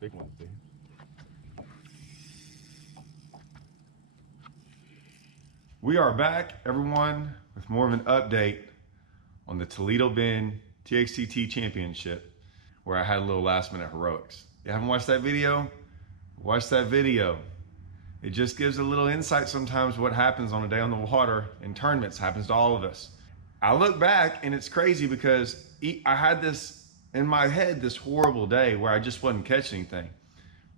big ones, dude. We are back, everyone, with more of an update on the Toledo Bend TXCT Championship, where I had a little last minute heroics. You haven't watched that video? Watch that video. It just gives a little insight sometimes what happens on a day on the water in tournaments. Happens to all of us. I look back and it's crazy because I had this in my head, this horrible day where I just wasn't catching anything.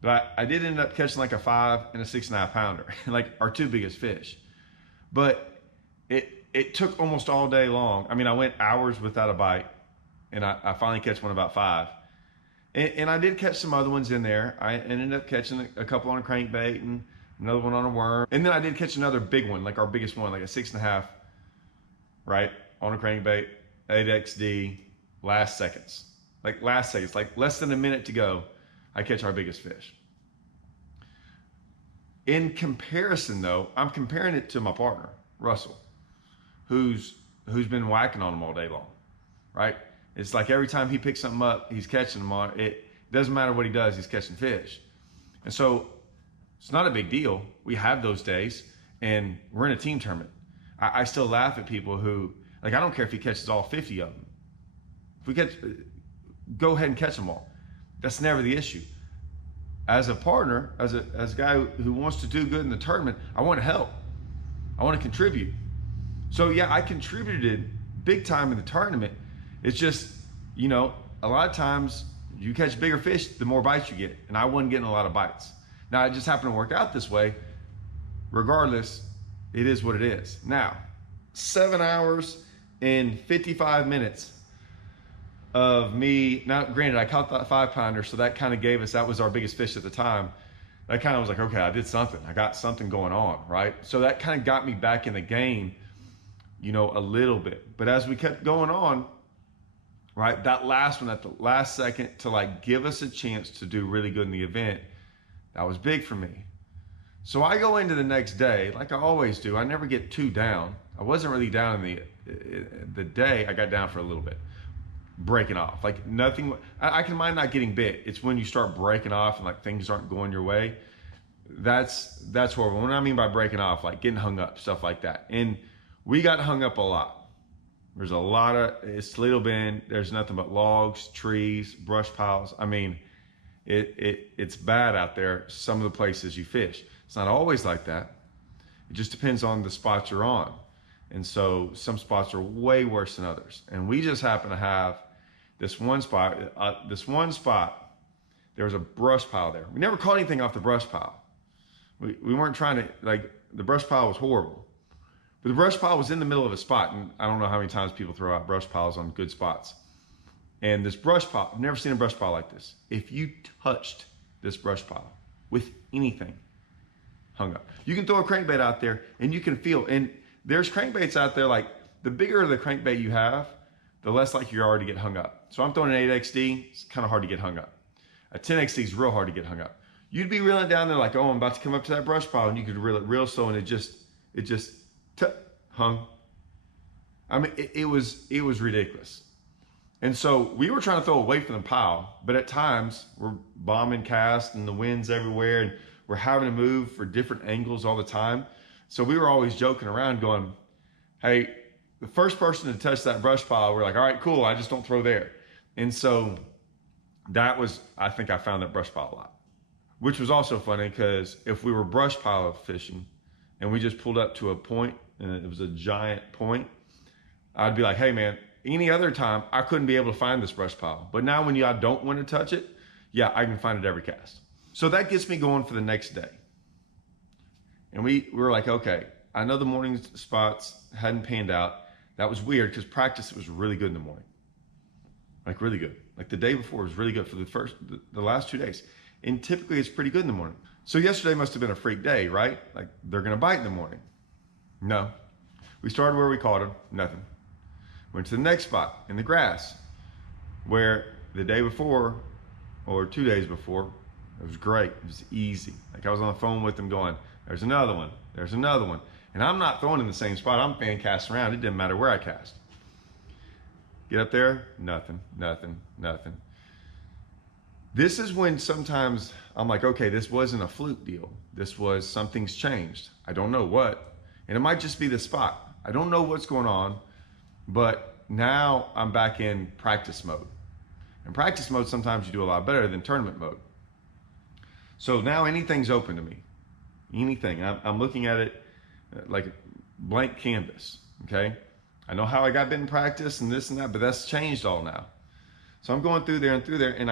But I did end up catching like a 5 and a 6.5 pounder, like our two biggest fish. But it took almost all day long. I mean, I went hours without a bite, and I finally catch one about 5. And I did catch some other ones in there. I ended up catching a couple on a crankbait and another one on a worm. And then I did catch another big one, like our biggest one, like a 6.5, right? On a crankbait, 8XD, last seconds. Like less than a minute to go, I catch our biggest fish. In comparison though, I'm comparing it to my partner, Russell, who's been whacking on them all day long, right? It's like every time he picks something up, he's catching them on it. Doesn't matter what he does, he's catching fish. And so it's not a big deal. We have those days and we're in a team tournament. I still laugh at people who, like, I don't care if he catches all 50 of them. If we catch, go ahead and catch them all. That's never the issue. As a partner, as a guy who wants to do good in the tournament, I want to help. I want to contribute. So yeah, I contributed big time in the tournament. It's just, you know, a lot of times you catch bigger fish, the more bites you get. And I wasn't getting a lot of bites. Now it just happened to work out this way. Regardless, it is what it is. Now, 7 hours and 55 minutes of me, now granted, I caught that 5 pounder, so that kind of gave us, that was our biggest fish at the time. That kind of was like, okay, I did something. I got something going on, right? So that kind of got me back in the game, you know, a little bit. But as we kept going on, right, that last one at the last second to like give us a chance to do really good in the event, that was big for me. So I go into the next day, like I always do. I never get too down. I wasn't really down in the day. I got down for a little bit. Breaking off, like nothing. I can mind not getting bit. It's when you start breaking off and like things aren't going your way. That's horrible. What I mean by breaking off, like getting hung up, stuff like that. And we got hung up a lot. There's a lot of, it's Toledo Bend. There's nothing but logs, trees, brush piles. I mean, it's bad out there. Some of the places you fish. It's not always like that. It just depends on the spots you're on. And so some spots are way worse than others. And we just happen to have this one spot, there was a brush pile there. We never caught anything off the brush pile. We weren't trying to, like, the brush pile was horrible. But the brush pile was in the middle of a spot. And I don't know how many times people throw out brush piles on good spots. And this brush pile, I've never seen a brush pile like this. If you touched this brush pile with anything, hung up. You can throw a crankbait out there and you can feel, and there's crankbaits out there, like the bigger the crankbait you have, the less likely you are to get hung up. So I'm throwing an 8XD, it's kind of hard to get hung up. A 10XD is real hard to get hung up. You'd be reeling down there like, oh, I'm about to come up to that brush pile, and you could reel it real slow, and it just hung. I mean, it was ridiculous. And so we were trying to throw away from the pile, but at times we're bombing cast and the wind's everywhere, and we're having to move for different angles all the time. So we were always joking around going, hey, the first person to touch that brush pile, we're like, all right, cool, I just don't throw there. And so that was, I think I found that brush pile a lot, which was also funny because if we were brush pile fishing and we just pulled up to a point and it was a giant point, I'd be like, hey man, any other time I couldn't be able to find this brush pile. But now when I don't want to touch it, yeah, I can find it every cast. So that gets me going for the next day. And we were like, okay, I know the morning spots hadn't panned out. That was weird because practice was really good in the morning. Like really good. Like the day before was really good for the last 2 days. And typically it's pretty good in the morning. So yesterday must have been a freak day, right? Like they're gonna bite in the morning. No. We started where we caught them, nothing. Went to the next spot in the grass where the day before or 2 days before, it was great, it was easy. Like I was on the phone with them going, there's another one, there's another one. And I'm not throwing in the same spot, I'm fan casting around, it didn't matter where I cast. Get up there, nothing, nothing, nothing. This is when sometimes I'm like, okay, this wasn't a fluke deal. This was something's changed. I don't know what. And it might just be the spot. I don't know what's going on, but now I'm back in practice mode. In practice mode, sometimes you do a lot better than tournament mode. So now anything's open to me. Anything. I'm looking at it like a blank canvas, okay? I know how I got bit in practice and this and that, but that's changed all now. So I'm going through there, and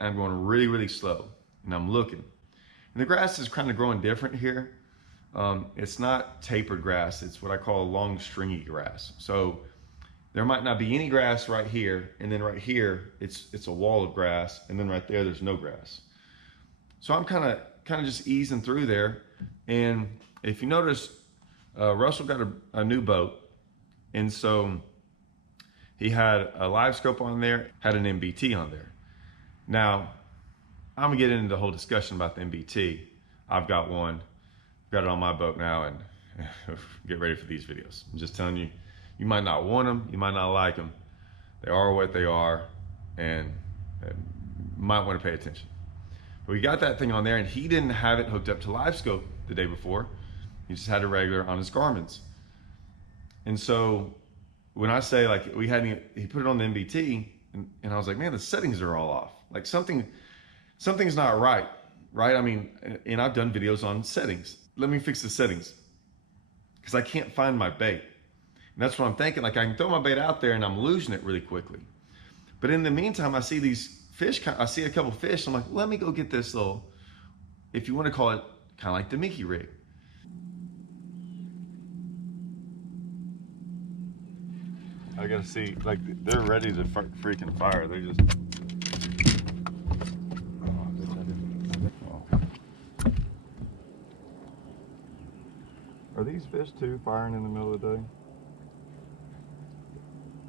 I'm going really, really slow, and I'm looking. And the grass is kind of growing different here. It's not tapered grass. It's what I call a long, stringy grass. So there might not be any grass right here, and then right here, it's a wall of grass, and then right there, there's no grass. So I'm kind of just easing through there, and if you notice, Russell got a new boat, and so he had a live scope on there, had an MBT on there. Now, I'm gonna get into the whole discussion about the MBT. I've got one, got it on my boat now, and get ready for these videos. I'm just telling you, you might not want them, you might not like them. They are what they are, and you might want to pay attention. But we got that thing on there, and he didn't have it hooked up to live scope the day before. He just had a regular on his Garmin's. And so when I say like he put it on the MBT, and I was like, man, the settings are all off. Like something's not right, right? I mean, and I've done videos on settings. Let me fix the settings because I can't find my bait. And that's what I'm thinking. Like I can throw my bait out there and I'm losing it really quickly. But in the meantime, I see these fish. I see a couple fish. I'm like, let me go get this little, if you want to call it, kind of like the Mickey rig. I gotta see, like they're ready to freaking fire. They just. Oh. Are these fish too firing in the middle of the day?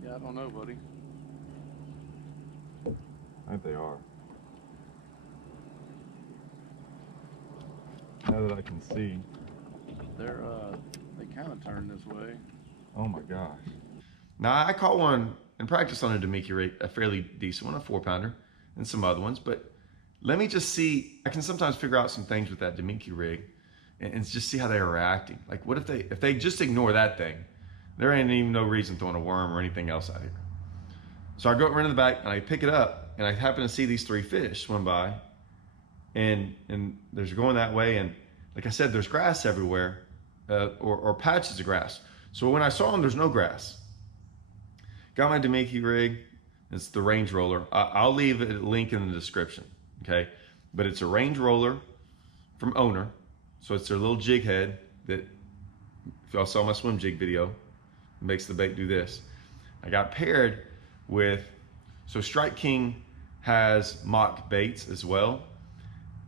Yeah, I don't know, buddy. I think they are. Now that I can see. They kind of turn this way. Oh my gosh. Now I caught one in practice on a Demiki rig, a fairly decent one, a 4-pounder, and some other ones. But let me just see. I can sometimes figure out some things with that Demiki rig, and just see how they're reacting. Like, what if they just ignore that thing? There ain't even no reason throwing a worm or anything else out here. So I go run in the back and I pick it up, and I happen to see these 3 fish swim by, and they're going that way. And like I said, there's grass everywhere, or patches of grass. So when I saw them, there's no grass. Got my Demiki rig. It's the range roller. I'll leave a link in the description, okay? But it's a range roller from Owner. So it's their little jig head that, if y'all saw my swim jig video, makes the bait do this. I got paired with, so Strike King has mock baits as well.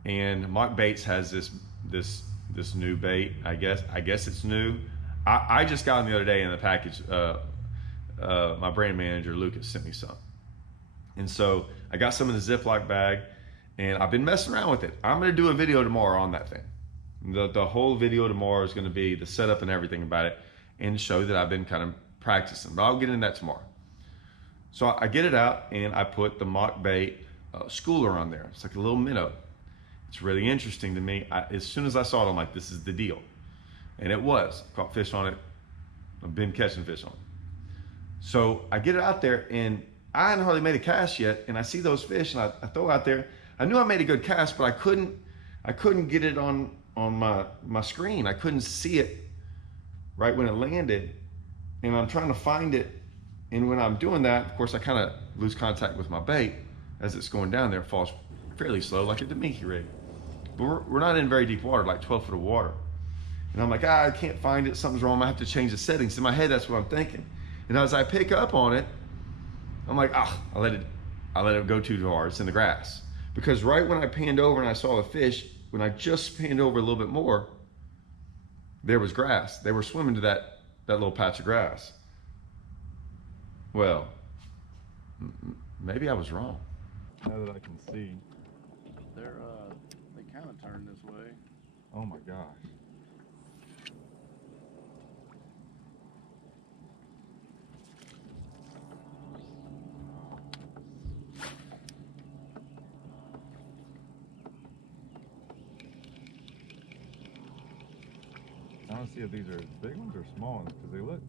And mock baits has this new bait, I guess it's new. I just got them the other day in the package. My brand manager, Lucas, sent me some. And so I got some in the Ziploc bag, and I've been messing around with it. I'm gonna do a video tomorrow on that thing. The whole video tomorrow is gonna be the setup and everything about it, and show that I've been kind of practicing, but I'll get into that tomorrow. So I get it out, and I put the mock bait schooler on there. It's like a little minnow. It's really interesting to me. As soon as I saw it, I'm like, this is the deal. And it was. Caught fish on it. I've been catching fish on it. So I get it out there, and I hadn't hardly made a cast yet, and I see those fish, and I throw out there. I knew I made a good cast, but I couldn't get it on my screen. I couldn't see it right when it landed, and I'm trying to find it. And when I'm doing that, of course, I kind of lose contact with my bait as it's going down there. It falls fairly slow, like a Demiki rig. But we're not in very deep water, like 12 foot of water. And I'm like, I can't find it. Something's wrong. I have to change the settings. In my head, that's what I'm thinking. And as I pick up on it, I'm like, I let it go too far. It's in the grass. Because right when I panned over and I saw the fish, when I just panned over a little bit more, there was grass. They were swimming to that little patch of grass. Well, maybe I was wrong. Now that I can see. They kind of turn this way. Oh my gosh. I want to see if these are big ones or small ones because they look.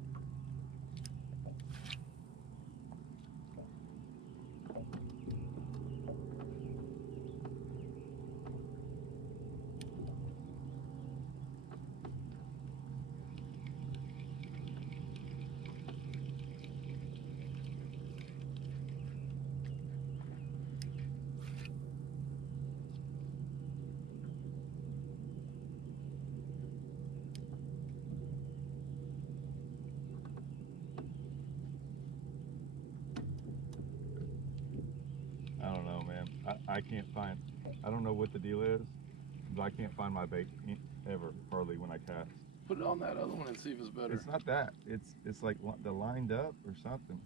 I don't know, man. I can't find. I don't know what the deal is, but I can't find my bait ever, hardly when I cast. Put it on that other one and see if it's better. It's not that. It's like the lined up or something.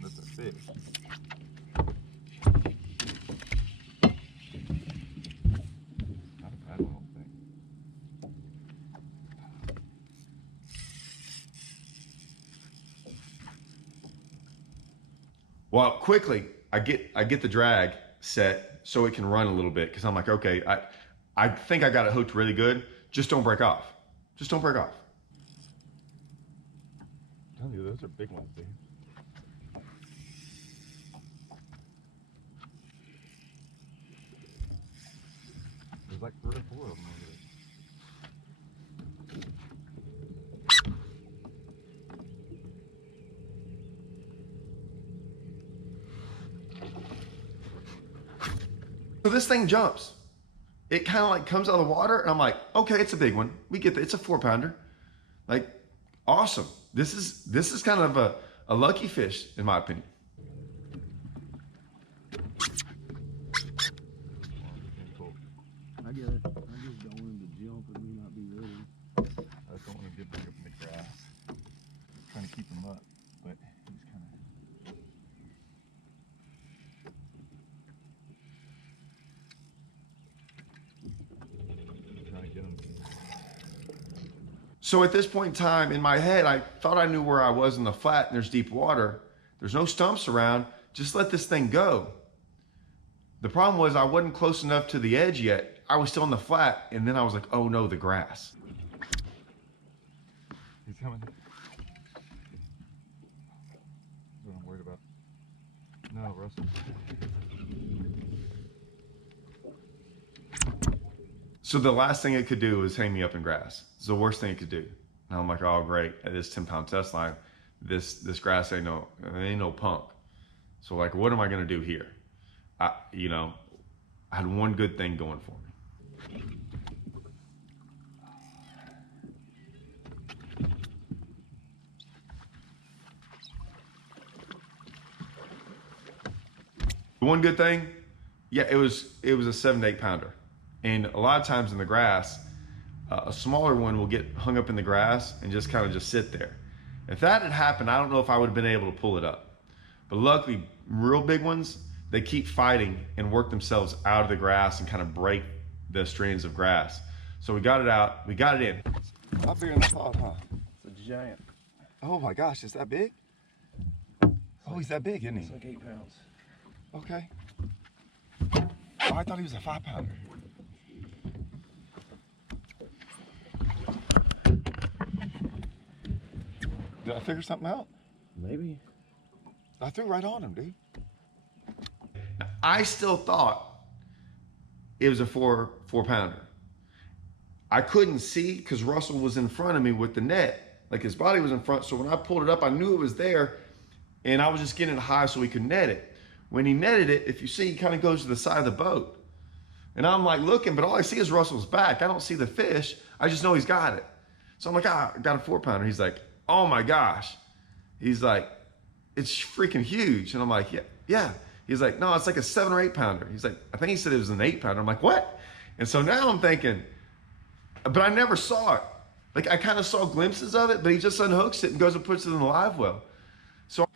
That's a fish. Not a bad one, I don't think. Well, quickly, I get the drag set so it can run a little bit because I'm like, okay, I think I got it hooked really good. Just don't break off. Just don't break off. I'm telling you, those are big ones, dude. There's like 3 or 4 of them over there. So this thing jumps. It kind of like comes out of the water, and I'm like, okay, it's a big one. We get it's a 4-pounder. Like, awesome. This is kind of a lucky fish, in my opinion. I get it. I just don't want him to jump and me not be ready. I just don't want to get back up in the grass. I'm trying to keep him up, but he's kind of. Trying to get him. So at this point in time, in my head, I thought I knew where I was in the flat, and there's deep water. There's no stumps around. Just let this thing go. The problem was I wasn't close enough to the edge yet. I was still in the flat, and then I was like, oh no, the grass. He's coming. That's what I'm worried about. No, Russell. So the last thing it could do was hang me up in grass. It's the worst thing it could do. And I'm like, oh great, at this 10-pound test line, this grass ain't no punk. So like, what am I gonna do here? I had one good thing going for me. One good thing, yeah, it was a 7 to 8 pounder. And a lot of times in the grass, a smaller one will get hung up in the grass and just kind of just sit there. If that had happened, I don't know if I would have been able to pull it up. But luckily, real big ones, they keep fighting and work themselves out of the grass and kind of break the strands of grass. So we got it out, we got it in. Not bigger than I thought, huh? It's a giant. Oh my gosh, is that big? Oh, he's that big, isn't he? It's like 8 pounds. Okay. Oh, I thought he was a 5-pounder. Did I figure something out? Maybe. I threw right on him, dude. I still thought it was a 4-pounder. I couldn't see because Russell was in front of me with the net. Like his body was in front. So when I pulled it up, I knew it was there. And I was just getting it high so he could net it. When he netted it, if you see, he kind of goes to the side of the boat. And I'm like looking, but all I see is Russell's back. I don't see the fish. I just know he's got it. So I'm like, I got a 4-pounder. He's like, oh my gosh. He's like, it's freaking huge. And I'm like, yeah. He's like, no, it's like a 7 or 8 pounder. He's like, I think he said it was an 8 pounder. I'm like, what? And so now I'm thinking, but I never saw it. Like I kind of saw glimpses of it, but he just unhooks it and goes and puts it in the live well. So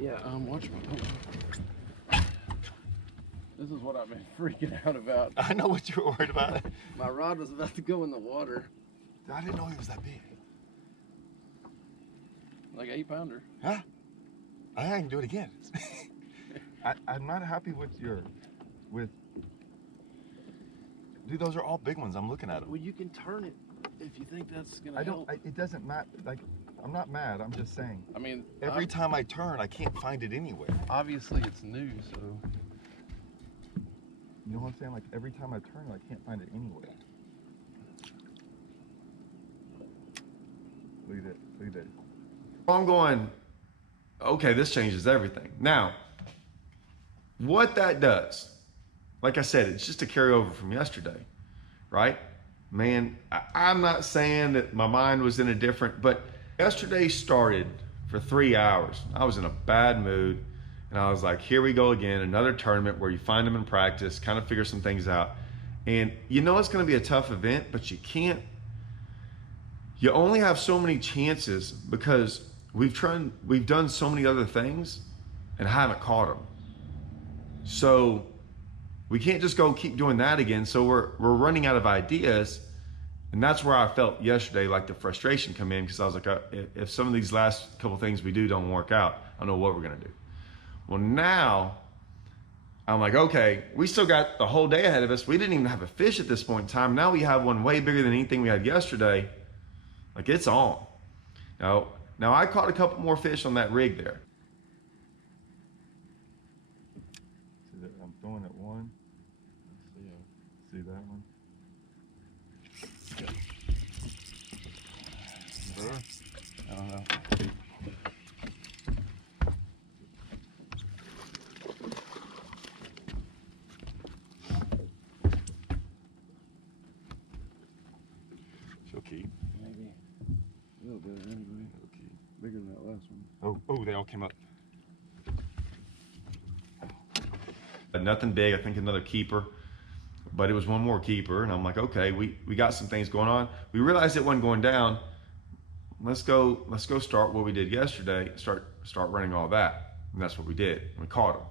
Yeah, watch my. This is what I've been freaking out about. I know what you were worried about. My rod was about to go in the water. I didn't know he was that big. Like 8-pounder. Huh? I can do it again. I'm not happy with dude, those are all big ones. I'm looking at them. Well, you can turn it if you think that's gonna help. It doesn't matter. Like, I'm not mad. I'm just saying. I mean, Every time I turn, I can't find it anywhere. obviously it's new, so. You know what I'm saying? Like, every time I turn, I can't find it anywhere. Look at it. Look at it. I'm going, okay, this changes everything. Now, what that does, like I said, it's just a carryover from yesterday, right? Man, I'm not saying that my mind was in a different, but yesterday started for 3 hours. I was in a bad mood, and I was like, here we go again, another tournament where you find them in practice, kind of figure some things out. And you know it's going to be a tough event, but you only have so many chances because we've done so many other things and haven't caught them. So we can't just go keep doing that again. So we're running out of ideas. And that's where I felt yesterday, like the frustration come in, because I was like, if some of these last couple things we do don't work out, I don't know what we're gonna do. Well, now I'm like, okay, we still got the whole day ahead of us. We didn't even have a fish at this point in time. Now we have one way bigger than anything we had yesterday. Like, it's on. Now I caught a couple more fish on that rig there. See that? I'm throwing at one. See that one? I don't know. She'll keep. Maybe a little bit anyway. She'll keep. Bigger than that last one. Oh, they all came up. Nothing big, I think another keeper, but it was one more keeper. And I'm like, okay, we got some things going on. We realized it wasn't going down. Let's go start what we did yesterday, start running all that. And that's what we did. We caught them.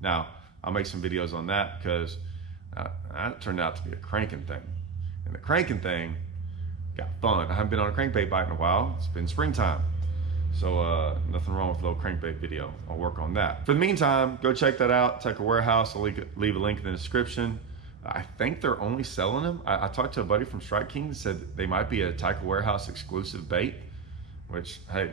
Now, I'll make some videos on that because that turned out to be a cranking thing. And the cranking thing got fun. I haven't been on a crankbait bite in a while. It's been springtime. So nothing wrong with a little crankbait video. I'll work on that. For the meantime, go check that out. Tackle Warehouse. I'll leave a link in the description. I think they're only selling them. I talked to a buddy from Strike King that said they might be a Tackle Warehouse exclusive bait, which, hey,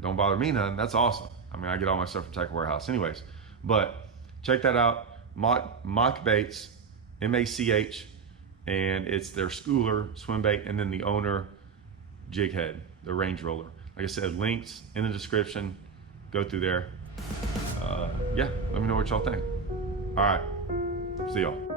don't bother me none. That's awesome. I mean, I get all my stuff from Tackle Warehouse anyways. But check that out. Mock Baits, M-A-C-H, and it's their schooler swim bait, and then the owner jig head, the range roller. Like I said, links in the description. Go through there. Yeah, let me know what y'all think. All right, see y'all.